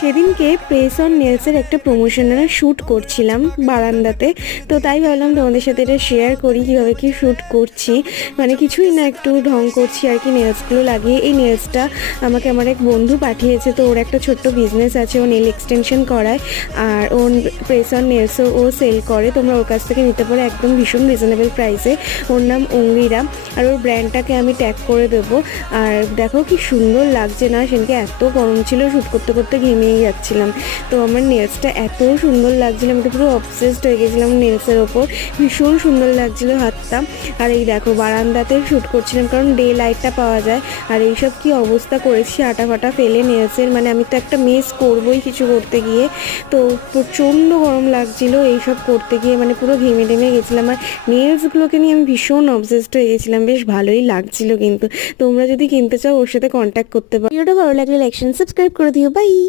সেদিনকে press on নেলসের একটা promotional shoot করছিলাম বারান্দাতে, তো তাই ভাবলাম তোমাদের সাথে এটা শেয়ার করি কীভাবে কি শ্যুট করছি। মানে কিছুই না, একটু ঢং করছি আর কি নেলসগুলো লাগিয়ে। এই নেলসটা আমাকে আমার এক বন্ধু পাঠিয়েছে, তো ওর একটা ছোট্ট বিজনেস আছে, ও নেল এক্সটেনশন করায় আর ও প্রেস অন নেলসও ও সেল করে। তোমরা ওর কাছ থেকে নিতে পারো একদম ভীষণ রিজনেবল প্রাইসে। ওর নাম অঙ্গিরা, আর ওর ব্র্যান্ডটাকে আমি ট্যাগ করে দেবো। আর দেখো কি সুন্দর লাগছে না, সেদিনকে এত গরম ছিল, শ্যুট করতে করতে ঘেমেই যাচ্ছিলাম। তো আমার নেলসটা এত সুন্দর লাগছিল, আমি তো পুরো অবসেসড হয়ে গেছিলাম নেলসের ওপর। ভীষণ সুন্দর লাগছিল হাতটা। আর এই দেখো বারান্দাতে শ্যুট করছিলাম, কারণ ডে লাইটটা পাওয়া যায়। আর এইসব কি অবস্থা করেছি, আটা ফাটা ফেলে নেলসের, মানে আমি তো একটা মিস করবোই কিছু করতে গিয়ে। তো প্রচণ্ড গরম লাগছিল এইসব করতে গিয়ে, মানে পুরো ঘেমে টেমে গেছিলাম। আর নেলসগুলোকে নিয়ে আমি ভীষণ অবসেসড হয়ে গেছিলাম, বেশ ভালোই লাগছিল। কিন্তু তোমরা যদি কিনতে চাও ওর সাথে কন্ট্যাক্ট করতে পারো। ভিডিওটা ভালো লাগলে লাইক সাবস্ক্রাইব করে দিও। বাই।